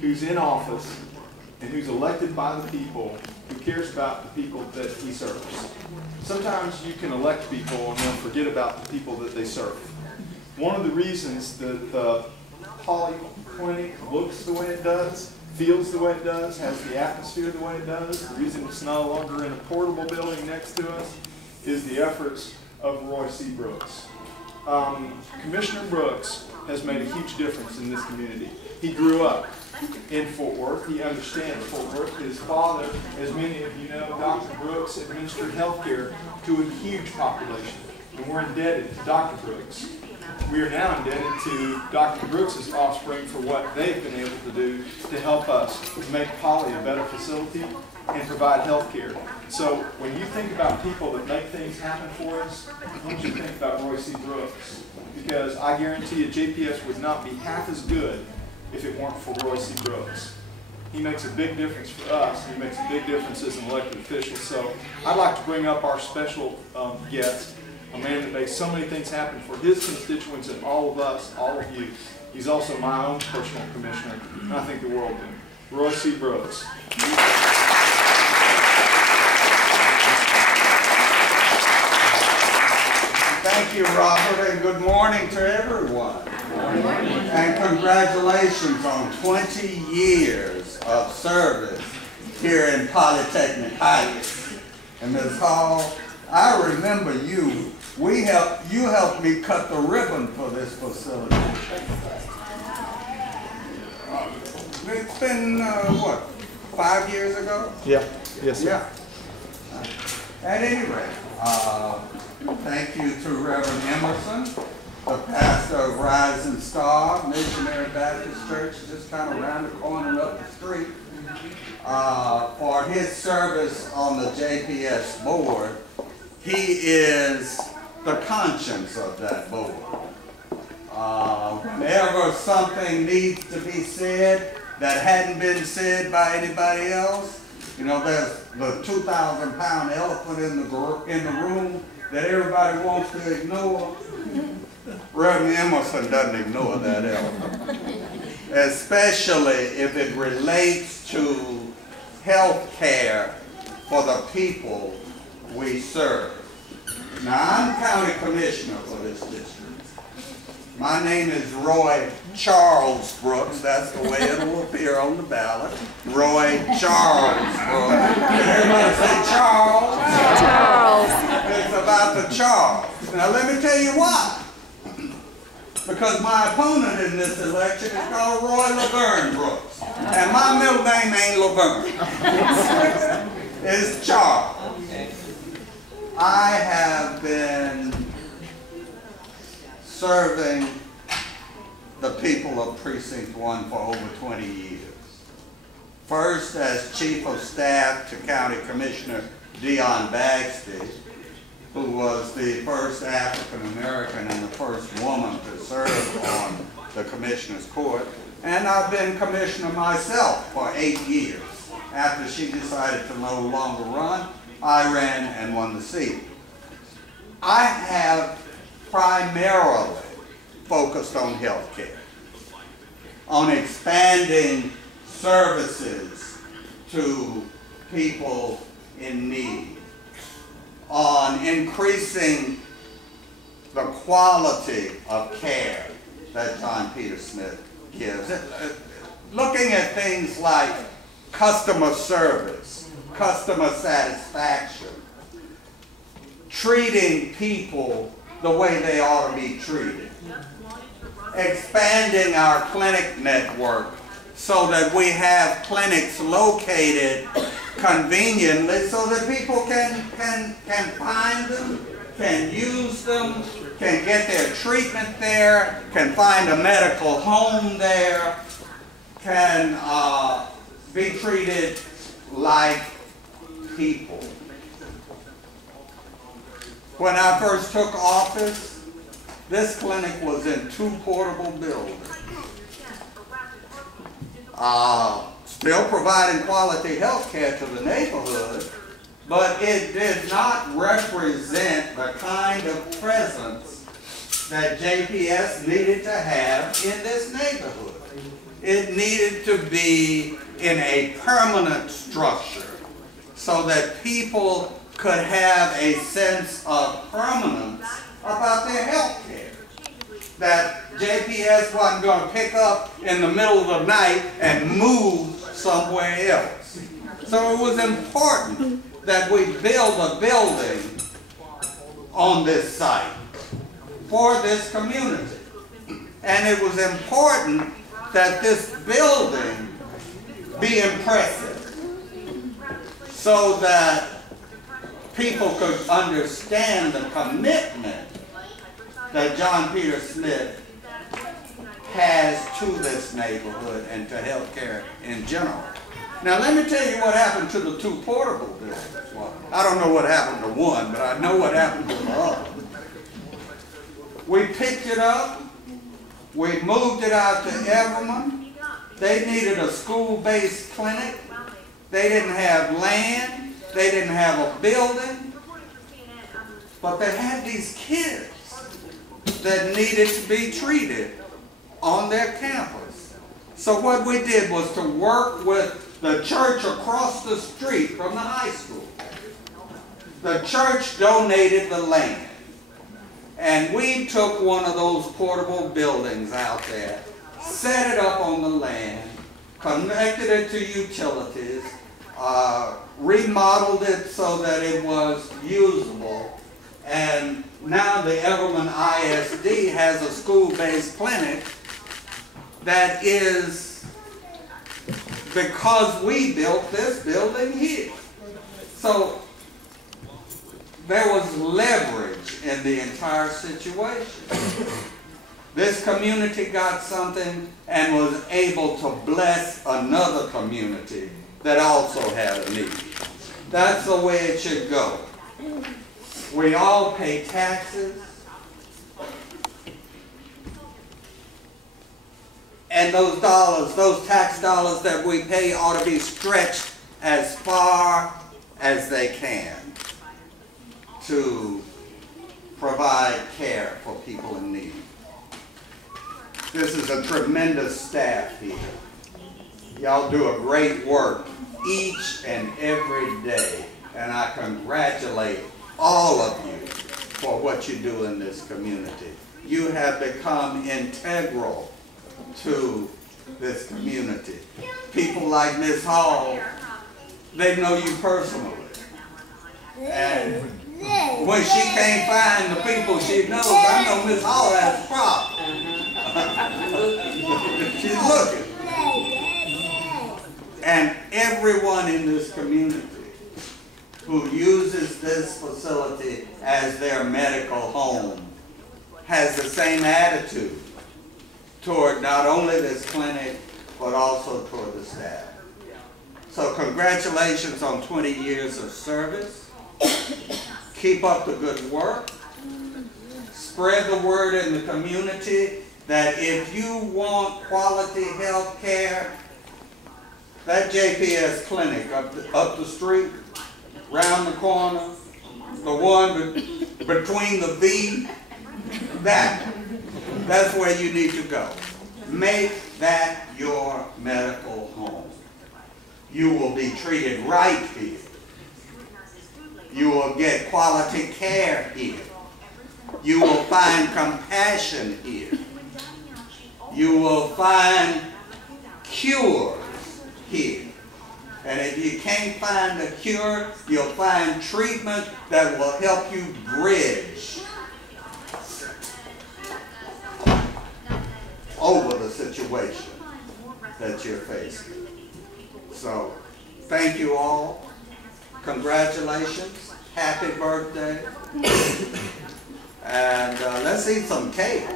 who's in office and who's elected by the people, who cares about the people that he serves. Sometimes you can elect people and they'll forget about the people that they serve. One of the reasons that the Polytechnic looks the way it does, feels the way it does, has the atmosphere the way it does, the reason it's no longer in a portable building next to us, is the efforts of Roy C. Brooks. Commissioner Brooks has made a huge difference in this community. He grew up in Fort Worth. He understands Fort Worth. His father, as many of you know, Dr. Brooks, administered health care to a huge population. And we're indebted to Dr. Brooks. We are now indebted to Dr. Brooks' offspring for what they've been able to do to help us make Poly a better facility and provide health care. So when you think about people that make things happen for us, I want you to think about Roy C. Brooks. Because I guarantee you JPS would not be half as good if it weren't for Roy C. Brooks. He makes a big difference for us. He makes a big difference as an elected official. So I'd like to bring up our special guest, a man that makes so many things happen for his constituents and all of us, all of you. He's also my own personal commissioner, and I think the world of him. Roy C. Brooks. Thank you, Robert, and good morning to everyone. Good morning. And congratulations on 20 years of service here in Polytechnic Heights. And Ms. Hall, I remember you. You helped me cut the ribbon for this facility. It's been, what, 5 years ago? Yeah. Yes, sir. Yeah. At any rate, thank you to Reverend Emerson, the pastor of Rising Star Missionary Baptist Church, just kind of around the corner and up the street, for his service on the JPS board. He is the conscience of that board. Whenever something needs to be said that hadn't been said by anybody else, you know, there's the 2,000-pound elephant in the room that everybody wants to ignore. Reverend Emerson doesn't ignore that elephant, especially if it relates to health care for the people we serve. Now, I'm county commissioner for this district. My name is Roy Charles Brooks. That's the way it'll appear on the ballot. Roy Charles Brooks. Can everybody say Charles? Charles. It's about the Charles. Now let me tell you why. Because my opponent in this election is called Roy Laverne Brooks. And my middle name ain't Laverne. It's Charles. I have been serving the people of Precinct 1 for over 20 years. First as Chief of Staff to County Commissioner Dion Bagstey, who was the first African American and the first woman to serve on the Commissioner's Court. And I've been Commissioner myself for 8 years. After she decided to no longer run, I ran and won the seat. I have primarily focused on health care, on expanding services to people in need, on increasing the quality of care that John Peter Smith gives, looking at things like customer service, customer satisfaction, treating people the way they ought to be treated, expanding our clinic network so that we have clinics located conveniently so that people can find them, can use them, can get their treatment there, can find a medical home there, can be treated like people. When I first took office, this clinic was in 2 portable buildings. Still providing quality health care to the neighborhood, but it did not represent the kind of presence that JPS needed to have in this neighborhood. it needed to be in a permanent structure so that people could have a sense of permanence about their health care. That JPS wasn't going to pick up in the middle of the night and move somewhere else. So it was important that we build a building on this site for this community. And it was important that this building be impressive so that people could understand the commitment that John Peter Smith has to this neighborhood and to healthcare in general. Now let me tell you what happened to the two portable buildings. Well, I don't know what happened to one, but I know what happened to the other. We picked it up, we moved it out to Everman. They needed a school-based clinic. They didn't have land, they didn't have a building, but they had these kids that needed to be treated on their campus. So what we did was to work with the church across the street from the high school. The church donated the land, and we took one of those portable buildings out there, set it up on the land, connected it to utilities, remodeled it so that it was usable, and now the Everman ISD has a school-based clinic that is because we built this building here. So there was leverage in the entire situation. This community got something and was able to bless another community that also had a need. That's the way it should go. We all pay taxes, and those dollars, those tax dollars that we pay ought to be stretched as far as they can to provide care for people in need. This is a tremendous staff here. Y'all do a great work each and every day, and I congratulate all of you for what you do in this community. You have become integral to this community. People like Ms. Hall, they know you personally. And when she can't find the people she knows, I know Ms. Hall has a problem. She's looking. And everyone in this community who uses this facility as their medical home has the same attitude toward not only this clinic, but also toward the staff. So congratulations on 20 years of service. Keep up the good work. Spread the word in the community that if you want quality health care, that JPS clinic up the street, round the corner, the one between the V, that's where you need to go. Make that your medical home. You will be treated right here. You will get quality care here. You will find compassion here. You will find cures here. And if you can't find a cure, you'll find treatment that will help you bridge over the situation that you're facing. So, thank you all. Congratulations. Happy birthday. And let's eat some cake.